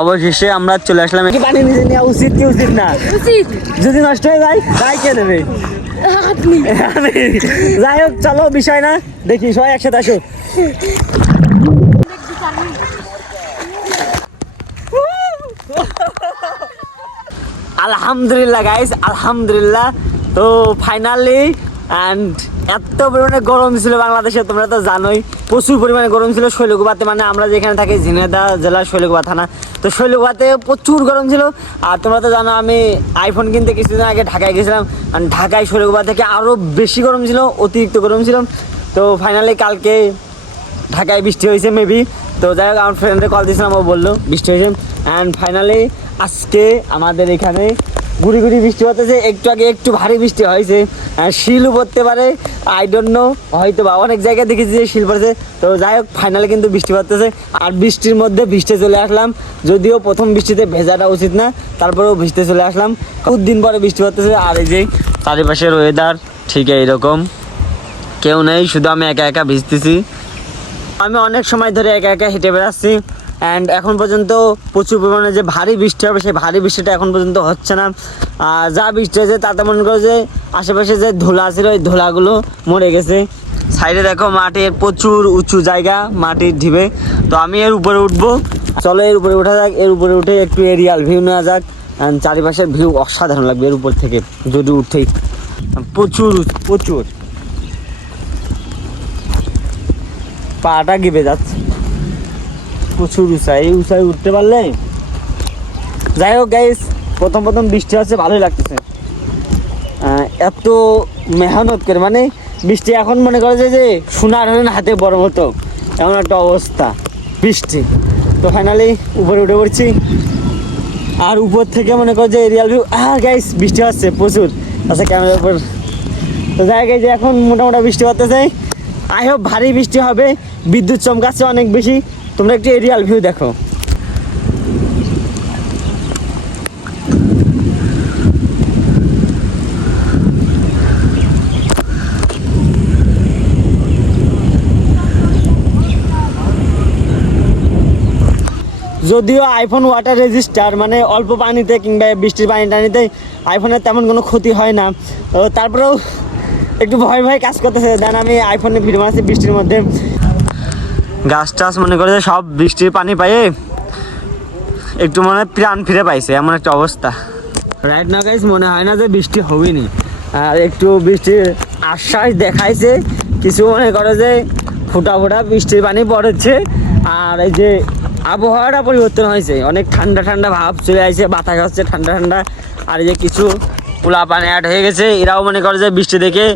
অবশেষে আমরা চলে আসলাম পানি নিজে নেওয়া উচিত কি উচিত না? যদি নষ্ট হয়ে যায় তাই কে নেবে? আপনি। যাই হোক চলো বিষয় না। দেখি সবাই একসাথে আসো। আলহামদুলিল্লাহ গাইস আলহামদুলিল্লাহ। তো ফাইনালি অ্যান্ড এত পরিমাণে গরম ছিল বাংলাদেশে, তোমরা তো জানোই। প্রচুর পরিমাণে গরম ছিল শৈলকুপাতে মানে আমরা যেখানে থাকি ঝিনেদা জেলার শৈলকুপা থানা। তো শৈলকুপাতে প্রচুর গরম ছিল। আর তোমরা তো জানো, আমি আইফোন কিনতে কিছুদিন আগে ঢাকায় গেছিলাম। আর ঢাকায় শৈলকুপা থেকে আরও বেশি গরম ছিল, অতিরিক্ত গরম ছিল। তো ফাইনালি কালকে ঢাকায় বৃষ্টি হয়েছে মেবি তো যাই হোক, আমার ফ্রেন্ডে কল দিয়েছিলাম, ও বলল বৃষ্টি হয়েছে। অ্যান্ড ফাইনালি আজকে আমাদের এখানে গুড়ি গুড়ি বৃষ্টি হতেছে, একটু আগে একটু ভারী বৃষ্টি হয়েছে। শিলও পড়তে পারে আই ডোন্ট নো হয়তো বা অনেক জায়গায় দেখেছি যে শিল পড়েছে। তো যাই হোক ফাইনালি কিন্তু বৃষ্টি পড়তেছে, আর বৃষ্টির মধ্যে ভিজতে চলে আসলাম। যদিও প্রথম বৃষ্টিতে ভেজাটা উচিত না, তারপরেও ভিজতে চলে আসলাম। খুব দিন পরে বৃষ্টি পড়তেছে, আর এই যে চারিপাশের ওয়েদার ঠিক এইরকম। কেউ নেই, শুধু আমি একা একা ভিজতেছি। আমি অনেক সময় ধরে একা একা হেঁটে বেড়াচ্ছি। অ্যান্ড এখন পর্যন্ত প্রচুর পরিমাণে যে ভারী বৃষ্টি হবে, সেই ভারী বৃষ্টিটা এখন পর্যন্ত হচ্ছে না। আর যা বৃষ্টি হয়েছে, তাতে মনে করো যে আশেপাশে যে ধুলা ছিল ওই ধুলাগুলো মরে গেছে। সাইডে দেখো, মাটির প্রচুর উঁচু জায়গা, মাটির ঢিবে। তো আমি এর উপরে উঠবো। চলো এর উপরে উঠা যাক। এর উপরে উঠে একটু এরিয়াল ভিউ নেওয়া যাক। অ্যান্ড চারিপাশের ভিউ অসাধারণ লাগবে এর উপর থেকে, যদি উঠেই। প্রচুর প্রচুর। পাটা গিবে যাচ্ছে। প্রচুর উঁচাই এই উঁচাই উঠতে পারলে যাই হোক গাইস প্রথম প্রথম বৃষ্টি হচ্ছে, ভালোই লাগতেছে। এত মেহনত করে মানে বৃষ্টি এখন মনে করে যে সোনার হলেন হাতে বড় মতো। এমন একটা অবস্থা, বৃষ্টি। তো ফাইনালি উপরে উঠে পড়ছি। আর উপর থেকে মনে করো যে এরিয়াল ভিউ আর গাইস বৃষ্টি হচ্ছে প্রচুর। আচ্ছা ক্যামেরার উপর। তো জায়গায় যে এখন মোটামুটি বৃষ্টি হতেছে। আই হোপ ভারী বৃষ্টি হবে। বিদ্যুৎ চমকাচ্ছে অনেক বেশি। তোমরা একটু এরিয়াল ভিউ দেখো। যদিও আইফোন ওয়াটার রেজিস্টার মানে অল্প পানিতে কিংবা বৃষ্টির পানি টানিতে আইফোনের তেমন কোনো ক্ষতি হয় না। তারপরেও একটু ভয় ভয় কাজ করতেছে। দেন আমি আইফোনে ভিডিও বানাচ্ছি বৃষ্টির মধ্যে। গাছ টাছ মনে করে যে সব বৃষ্টির পানি পায়ে একটু মনে হয় প্রাণ ফিরে পাইছে, এমন একটা অবস্থা। রাইট না গাইস মনে হয় না যে বৃষ্টি হবেনি। আর একটু বৃষ্টির আশ্বাস দেখাইছে, কিছু মনে করে যে ফোটা ফোটা বৃষ্টির পানি পড়েছে, আর এই যে আবহাওয়াটা পরিবর্তন হয়েছে। অনেক ঠান্ডা ঠান্ডা ভাব চলে আসছে বাতাস হচ্ছে ঠান্ডা ঠান্ডা, আর এই যে কিছু পোলা পানি অ্যাড হয়ে গেছে। এরাও মনে করে যে বৃষ্টি দেখে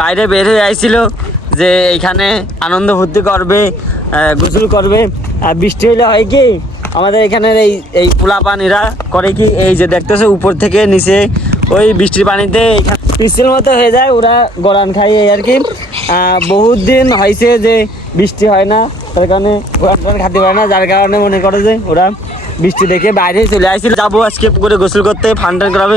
বাইরে বের হয়ে আইছিল। যে এইখানে আনন্দ ফুর্তি করবে গোসল করবে। আর বৃষ্টি হলে হয় কি, আমাদের এখানের এই এই পোলা পানিরা করে কি, এই যে দেখতেছে উপর থেকে নিচে, ওই বৃষ্টির পানিতে এখানে পিসেল মতো হয়ে যায়, ওরা গড়ান খায় এই আর কি। বহুত দিন হয়েছে যে বৃষ্টি হয় না, তার কারণে গড়ান টড়ান খাতে পারে না, যার কারণে মনে করে যে ওরা বৃষ্টি দেখে বাইরে চলে আসছিল। যাব আজকে পুকুরে গোসল করতে, ফান টান করাবে।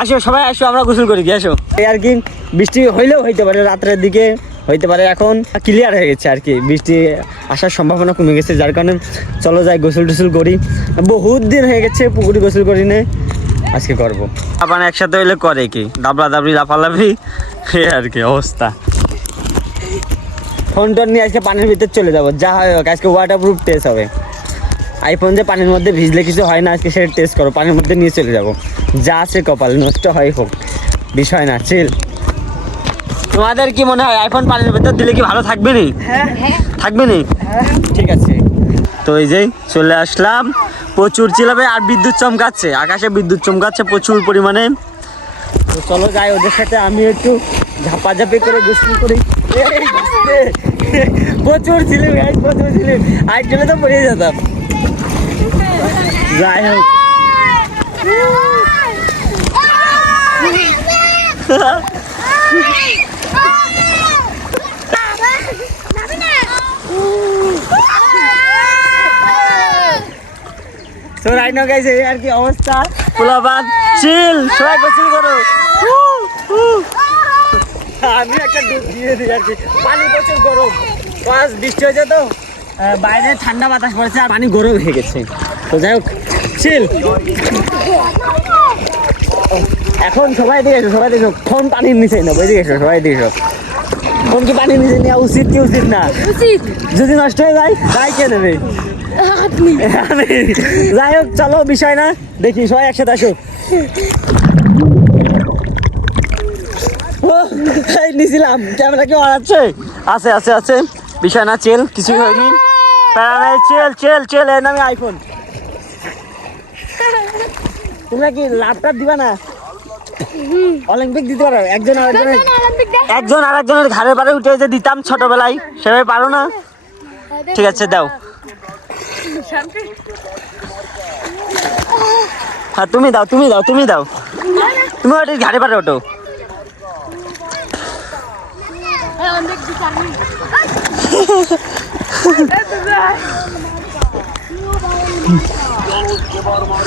আসো, সবাই আসো, আমরা গোসল করি কি আসো। এই আর কি, বৃষ্টি হইলেও হইতে পারে, রাত্রের দিকে হইতে পারে এখন ক্লিয়ার হয়ে গেছে আর কি। বৃষ্টি আসার সম্ভাবনা কমে গেছে যার কারণে চলো যাই গোসল টোসল করি। বহুত দিন হয়ে গেছে পুকুরে গোসল করি নে আজকে করব। আবার একসাথে হইলে করে কি? দাবলা দাবলি লাফালাফি? এই আর কি অবস্থা। ফোন টোন নিয়ে আজকে পানির ভিতর চলে যাব। যা হয় হোক আজকে ওয়াটার প্রুফ টেস্ট হবে। আইফোন যে পানির মধ্যে ভিজলে কিছু হয় না আজকে সেটা টেস্ট করো পানির মধ্যে নিয়ে চলে যাব। যা আছে কপাল নষ্ট হয় হোক। বিষয় না চিল তোমাদের কি মনে হয় আইফোন পানির ভেতর দিলে কি ভালো থাকবে নি? থাকবে নি? ঠিক আছে। তো এই যে চলে আসলাম। প্রচুর চিলাবে আর বিদ্যুৎ চমকাচ্ছে। আকাশে বিদ্যুৎ চমকাচ্ছে প্রচুর পরিমাণে। তো চলো যাই ওদের সাথে আমি একটু ঝাপাঝাপি করে গোসল করি। প্রচুর ছিলেন প্রচুর ছিলেন আর চলে তো পড়ে যেতাম। যাই হোক। তো রাইট নাও গাইস এই আর কি অবস্থা? পোলাপান চিল সবাই গোসল করো। আমি একটা ডুব দিয়ে দিই আর কি। পানি প্রচুর গরম। আজ বৃষ্টি হয়েছে তো। বাইরে ঠান্ডা বাতাস পড়েছে আর পানি গরম হয়ে গেছে। তো যাই হোক চিল এখন সবাই দিকে এসো সবাই দেখো ফোন পানির নিচে নেব এদিকে এসো সবাই এসো। ফোন কি পানির নিচে নেওয়া উচিত কি উচিত না? উচিত। যদি নষ্ট হয়ে যায় তাই কে নেবে। যাই হোক চলো বিষয় না। দেখি সবাই একসাথে আসো। নিছিলাম। ক্যামেরা কি অন আছে আছে আছে। বিষয় না চেল কিছু হয়নি। প্যারা নাই চেল চেল চেল এর নামে আইফোন তোমরা কি ল্যাপটপ দিবা না? অলিম্পিক দিতে পারো? একজন আরেকজনের একজন আরেকজনের ঘাড়ের পাড়ে উঠে যে দিতাম ছোটবেলায় সেভাবে পারো না? ঠিক আছে দাও। হ্যাঁ তুমি দাও তুমি দাও তুমি দাও। তুমি ওটা ঘাড়ে ওঠো। অলিম্পিক দিতে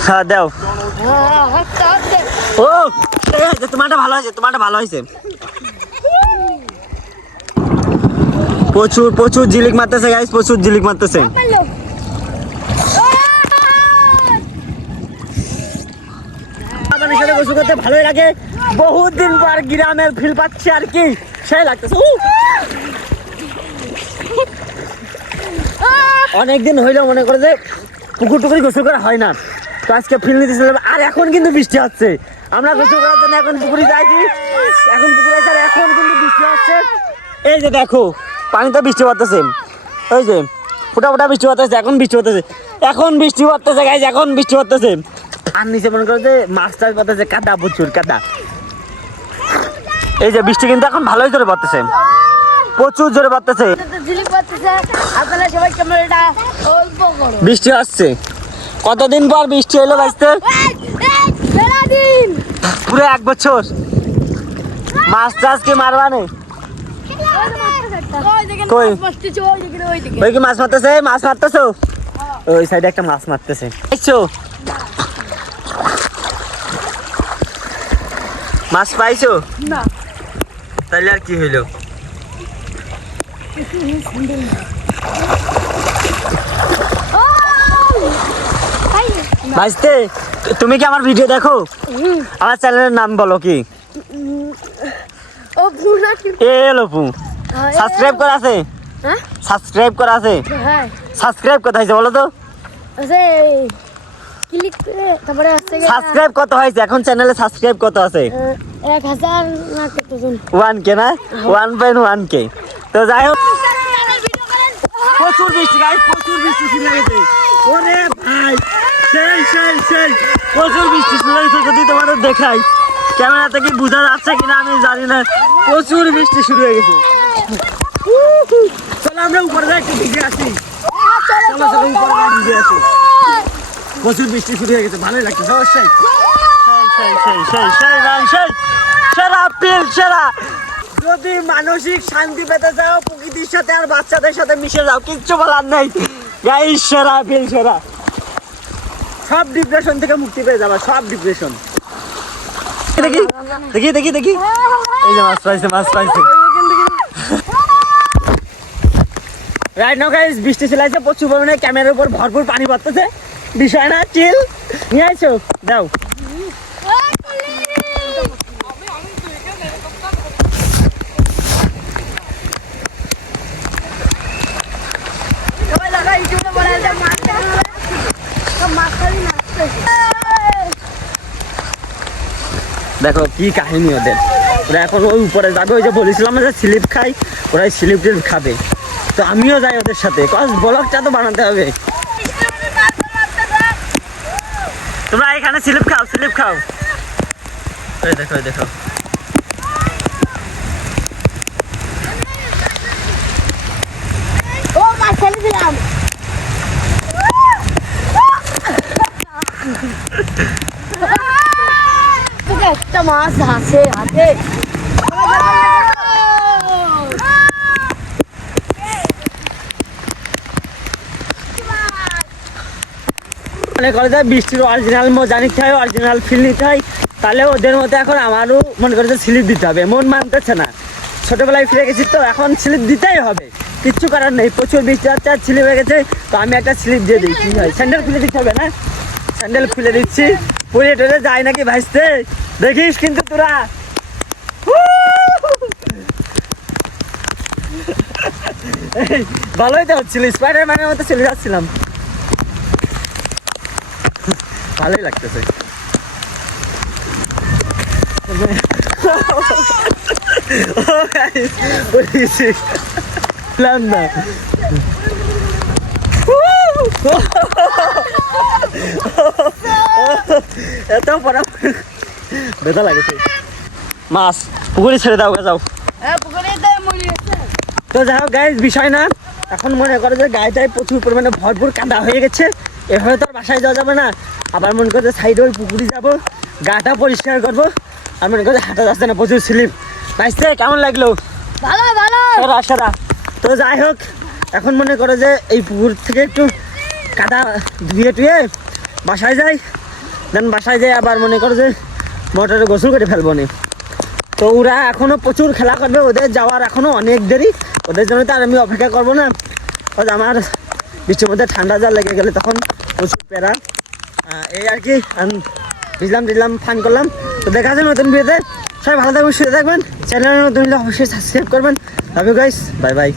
হ্যাঁ দাও। ও তোমারটা ভালো হয়েছে তোমারটা ভালো হয়েছে। প্রচুর প্রচুর জিলিক মারতেছে গাইস প্রচুর জিলিক মারতেছে। গোসল করতে ভালোই লাগে। বহুত দিন পর গ্রামের ফিল পাচ্ছি আর কি। সেই লাগতেছে। উহ! অনেক দিন হইলেও মনে করে যে পুকুর টুকুরি গোসল করা হয় না। তো আজকে ফিল নিতেছিলাম আর এখন কিন্তু বৃষ্টি হচ্ছে। আমরা গোসল করার জন্য এখন পুকুরে যাইছি। এখন পুকুরে আছি আর এখন কিন্তু বৃষ্টি হচ্ছে। এই যে দেখো, পানিতে বৃষ্টি পড়তেছে। ওই যে, ফুটা ফুটা বৃষ্টি পড়তেছে, এখন বৃষ্টি পড়তেছে। এখন বৃষ্টি পড়তেছে গাইজ এখন বৃষ্টি পড়তেছে। আর নিচে মনে করো যে মাছ টাছ পড়তেছে কাদা প্রচুর কাদা। এই যে বৃষ্টি কিন্তু এখন ভালোই জোরে পড়তেছে প্রচুর জোরে পড়তেছে বৃষ্টি আসছে। কতদিন পর বৃষ্টি হলো বাঁচতে? পুরো এক বছর। মাছ টাছ কি মারবা নেই কই? ওই কি মাছ মারতেছে? মাছ মারতেছো? ওই সাইডে একটা মাছ মারতেছে। মাছ পাইছো? না। তাহলে আর কি হইল? ভাইস্তে তুমি কি আমার ভিডিও দেখো? আমার চ্যানেলের নাম বলো কি? এ লোপু সাবস্ক্রাইব করা আছে? হ্যাঁ? সাবস্ক্রাইব করা আছে? হ্যাঁ। সাবস্ক্রাইব কত হয়েছে বলো তো? ক্লিক করে তারপরে আসছে সাবস্ক্রাইব কত হয়েছে? এখন চ্যানেলে সাবস্ক্রাইব কত আছে? এক হাজার না কতজন? ওয়ান কে না? ওয়ান পয়েন্ট ওয়ান কে তো যাই হোক। প্রচুর বৃষ্টি গাইস প্রচুর বৃষ্টি শুরু হয়েছে ওরে ভাই সেই সেই সেই। প্রচুর বৃষ্টি শুরু হয়েছে যদি তোমাদের দেখাই। ক্যামেরাতে কি বোঝা যাচ্ছে কিনা আমি জানি না। প্রচুর বৃষ্টি শুরু হয়ে গেছে। চলো আমরা উপরে যাই একটু ভিজে আসি। চলো চলো উপরে ভিজে আসি। প্রচুর বৃষ্টি শুরু হয়ে গেছে ভালোই লাগছে। অবশ্যই সেরা পিল সেরা। যদি মানসিক শান্তি পেতে চাও প্রকৃতির সাথে আর বাচ্চাদের সাথে মিশে যাও কিচ্ছু বলার নাই। গাই সেরা পিল সেরা। সব ডিপ্রেশন থেকে মুক্তি পেয়ে যাবা সব ডিপ্রেশন দেখি দেখি দেখি দেখি। এই যে মাছ পাইছে মাছ পাইছে। রাইট নাও গাইস বৃষ্টি চলাইছে প্রচুর পরিমাণে ক্যামেরার উপর ভরপুর পানি পড়তেছে। বিষয় না চিল নিয়ে দেখা কি কাহিনী ওদের। ওরা এখন ওই উপরে যাবে, ওই যে বলেছিলাম যে স্লিপ খাই ওরা স্লিপ খাবে। তো আমিও যাই ওদের সাথে। কজ ব্লগটা তো বানাতে হবে। তোমরা এখানে স্লিপ খাও স্লিপ খাও। এই দেখো এই দেখো। ও মাছ ফেলে দিলাম। একটা মাছ হাসে হাতে। মনে করে যে বৃষ্টির অরিজিনাল মজা নিতে হয় অরিজিনাল ফিল নিতে হয় তাহলে ওদের মতো এখন আমারও মনে করে যে স্লিপ দিতে হবে। মন মানতেছে না। ছোটবেলায় ফিরে গেছি তো, এখন স্লিপ দিতেই হবে। কিচ্ছু করার নেই, প্রচুর বৃষ্টি হচ্ছে, আর স্লিপ হয়ে গেছে। তো আমি একটা স্লিপ দিয়ে দিই কি হয় স্যান্ডেল খুলে দিতে হবে না? স্যান্ডেল খুলে দিচ্ছি। পরে টেলে যায় নাকি ভাসতে? দেখিস কিন্তু তোরা। ভালোই তো হচ্ছিল। স্পাইডার ম্যানের মতো চলে যাচ্ছিলাম। ভালোই লাগতেছে। না। এত পড়া বেদা লাগেছে। মাছ পুকুরে ছেড়ে দাও গে যাও। হ্যাঁ তো হোক গাইজ বিষয় না। এখন মনে করো যে গাড়িটায় প্রচুর পরিমাণে ভরপুর কাদা হয়ে গেছে। এভাবে তো আর বাসায় যাওয়া যাবে না। আবার মনে করো যে সাইডে ওই পুকুরে যাব গাটা পরিষ্কার করব আর মনে করো যে হাঁটা যাচ্ছে না প্রচুর স্লিপ। ভাইসতে কেমন লাগল? ভালো ভালো। সেরা সেরা। তো যাই হোক এখন মনে করো যে এই পুকুর থেকে একটু কাদা ধুয়ে টুয়ে বাসায় যাই। দেন বাসায় যাই আবার মনে করো যে মোটরে গোসল করে ফেলব নি। তো ওরা এখনও প্রচুর খেলা করবে ওদের যাওয়ার এখনও অনেক দেরি। ওদের জন্য তো আর আমি অপেক্ষা করব না। আমার বৃষ্টির মধ্যে ঠান্ডা যা লেগে গেলে তখন প্রচুর প্যারা। এই আর কি, আমি বুঝলাম ফান করলাম। তো দেখা যাবে নতুন ভিডিওতে। সবাই ভালো থাকবেন, সুস্থ থাকবেন। চ্যানেল নতুন হলে অবশ্যই সাবস্ক্রাইব করবেন। Love guys bye bye